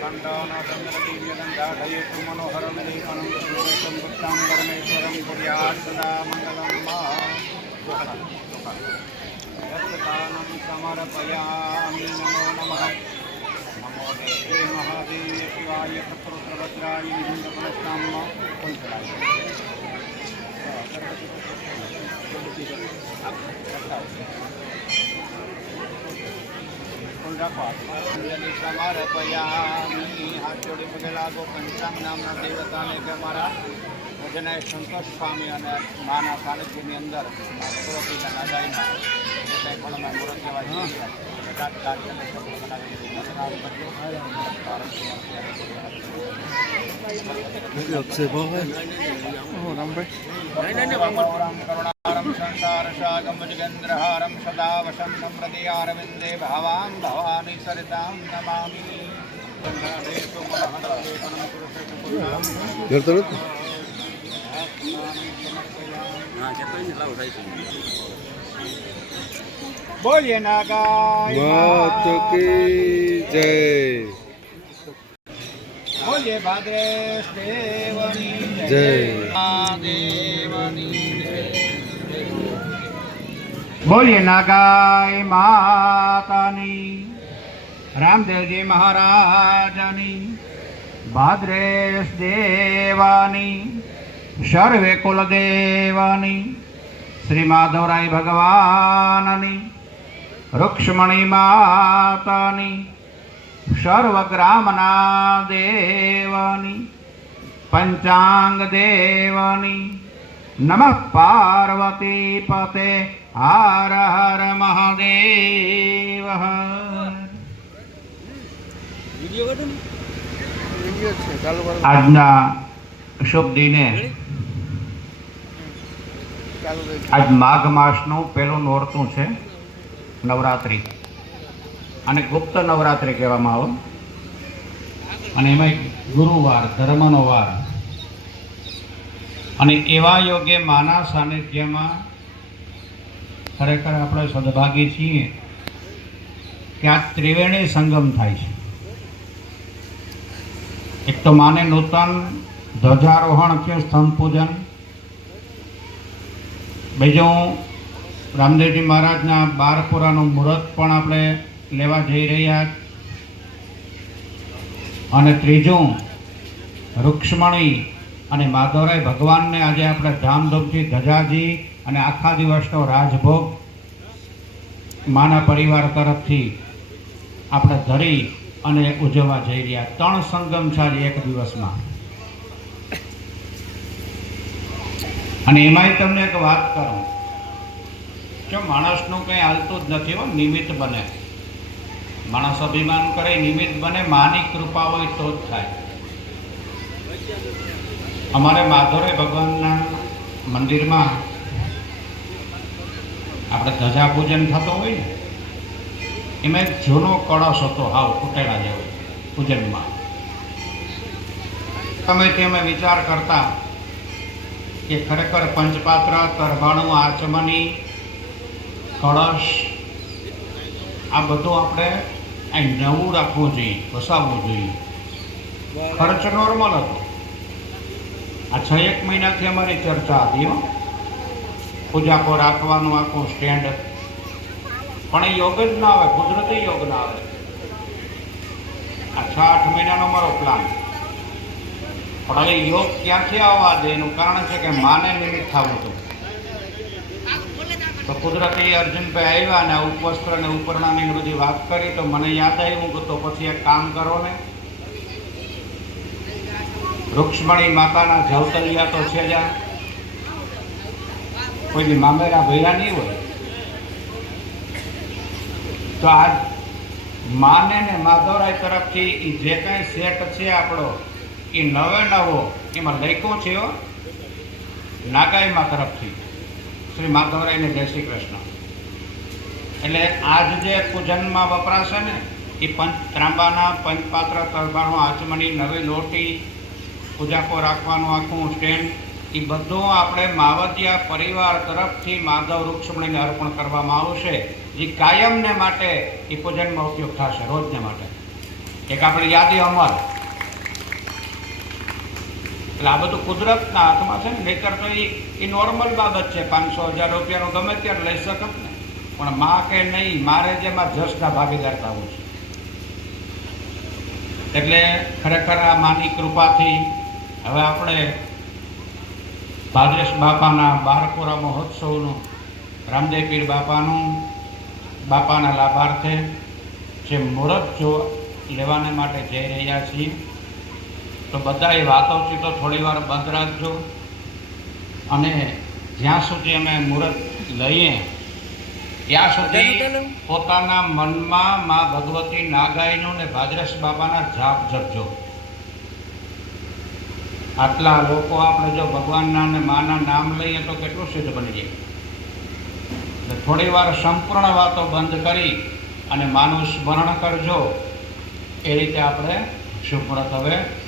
काण्डानाथं दीर्यदण्डाढयेतु मनोहरमलेखनं सुरेशं भक्तां परमेश्वरं कुर्यात् सदा मङ्गलं मा रक्तदानं समर्पयामि नमो नमः नमो देवे महादेव शिवाय तत्रोत्रभद्राय हिन्दपुरस्तां पञ्चराय સમર્પયામિ હાથ જોડી પગે લાગો પંચાંગ નામના દેવતાને કે મારા ભજને સંતોષ સ્વામી અને માના સાનિધ્યની અંદર ભગવતીના નાદાઈના જે કંઈ પણ અમે મુહૂર્ત કહેવાય છે બધા જ કાર્યને સફળ બનાવી મતદાન કરજો અક્ષય બોલીએ નાગાય માત કી જય. બોલીએ ભાદ્રેશ દેવની જય. દેવની બોલીએ નાગાય માતાની રામદેવજી મહારાજની ભાદ્રેશ દેવાની સર્વે કુલદેવાની શ્રી માધવરાય ભગવાનની રૂક્ષ્મણી માતાની સર્વગ્રામના દેવની પંચાંગ દેવની નમઃ પાર્વતી પતે હર હર મહાદેવ આજના શુભ દિને આજ માઘ માસનું પહેલું નોરતું છે, નવરાત્રિ. અને ગુપ્ત નવરાત્રિ કહેવામાં આવે. અને એમાં ગુરુવાર, ધર્મનો વાર. અને એવા યોગ્ય માના સાનિધ્યમાં ખરેખર આપણે સદભાગી છીએ કે આ ત્રિવેણી સંગમ થાય છે. એક તો માને નૂતન ધ્વજારોહણ છે સ્તંભ પૂજન. બીજું રામદેવજી મહારાજના બારપુરાનું મુહૂર્ત પણ આપણે લેવા જઈ રહ્યા અને ત્રીજું, રૂક્ષ્મણી અને માધવરાય ભગવાનને આજે આપણે ધામધૂમથી ધજાજી અને આખા દિવસનો રાજભોગ માના પરિવાર તરફથી આપણે ધરી અને ઉજવવા જઈ રહ્યા. ત્રણ સંગમ છે એક દિવસમાં. અને એમાંય તમને એક વાત કરું. કે માણસનું કંઈ હાલતું જ નથી હો, નિમિત્ત બને. માણસ અભિમાન કરે, નિમિત્ત બને, માની કૃપા હોય તો જ થાય. અમારે માધોરે ભગવાનના મંદિરમાં આપણે ધજા પૂજન થતો હોય ને, એમાં એક જૂનો કળશ હતો, હાવ ફૂટેલા જેવો, પૂજનમાં. તમે તે અમે વિચાર કરતા કે ખરેખર પંચપાત્ર તરભાણું આચમની કળશ આ બધું આપણે અહીં નવું રાખવું જોઈએ વસાવવું જોઈએ. ખર્ચ નોર્મલ હતો. આ છ એક મહિનાથી અમારી ચર્ચા હતી હો. પૂજા પર રાખવાનું આખું સ્ટેન્ડ પણ એ યોગ જ ના આવે કુદરતી યોગ ના આવે. આ છ આઠ મહિનાનો મારો પ્લાન પણ હવે યોગ ક્યાંથી આવવા દે એનું કારણ છે કે માને નિમિત્ત થવું હતું. તો કુદરતી અર્જુનભાઈ આવ્યા અને ઉપવસ્ત્ર અને ઉપરણાની બધી વાત કરી, તો મને યાદ આવ્યું તો પછી એક કામ કરો ને. રૂક્ષ્મણી માતાના જવતલિયા તો છે જ આ. કોઈની મામેરા ભૈયા નહીં હોય. તો આજ માને ને માધવરાય તરફથી એ જે કાંઈ સેટ છે આપણો એ નવે નવો એમાં લખ્યું છે નાગાઈમાં તરફથી. શ્રી માધવરાયને જય શ્રી કૃષ્ણ. એટલે આજ જે પૂજનમાં વપરાશે ને, એ પંચ ત્રાંબાના પંચપાત્ર તરબાણું આચમણી નવી લોટી પૂજાકો રાખવાનું આખું સ્ટેન્ડ, એ બધું આપણે માવતિયા પરિવાર તરફથી માધવ વૃક્ષમણીને અર્પણ કરવામાં આવશે એ કાયમને માટે એ પૂજનમાં ઉપયોગ થશે, રોજને માટે. એક આપણી યાદી અમલ. એટલે આ બધું કુદરતના હાથમાં છે ને, નહીતર તો એ એ નોર્મલ બાબત છે. પાંચસો હજાર રૂપિયાનું ગમે ત્યારે લઈ શકત ને. પણ માં કે નહીં, મારે જેમાં જસના ભાગીદાર થવું છે. એટલે ખરેખર આ માની કૃપાથી હવે આપણે ભાદ્રેશ બાપાના બારપુરા મહોત્સવનું, રામદેવ પીર બાપાનું બાપાના લાભાર્થે જે મુહૂર્ત જો લેવાને માટે જઈ રહ્યા છીએ તો બધા એ વાતોથી તો થોડી વાર બંધ રાખજો. અને જ્યાં સુધી અમે મુહૂર્ત લઈએ ત્યાં સુધી પોતાના મનમાં મા ભગવતી નાગાઈનું ને ભાદ્રસ બાબાના જાપ જપજો. આટલા લોકો આપણે જો ભગવાનના અને માના નામ લઈએ તો કેટલું સિદ્ધ બની જાય. એટલે થોડી વાર સંપૂર્ણ વાતો બંધ કરી અને માનું સ્મરણ કરજો. એ રીતે આપણે શુભ મુહૂર્ત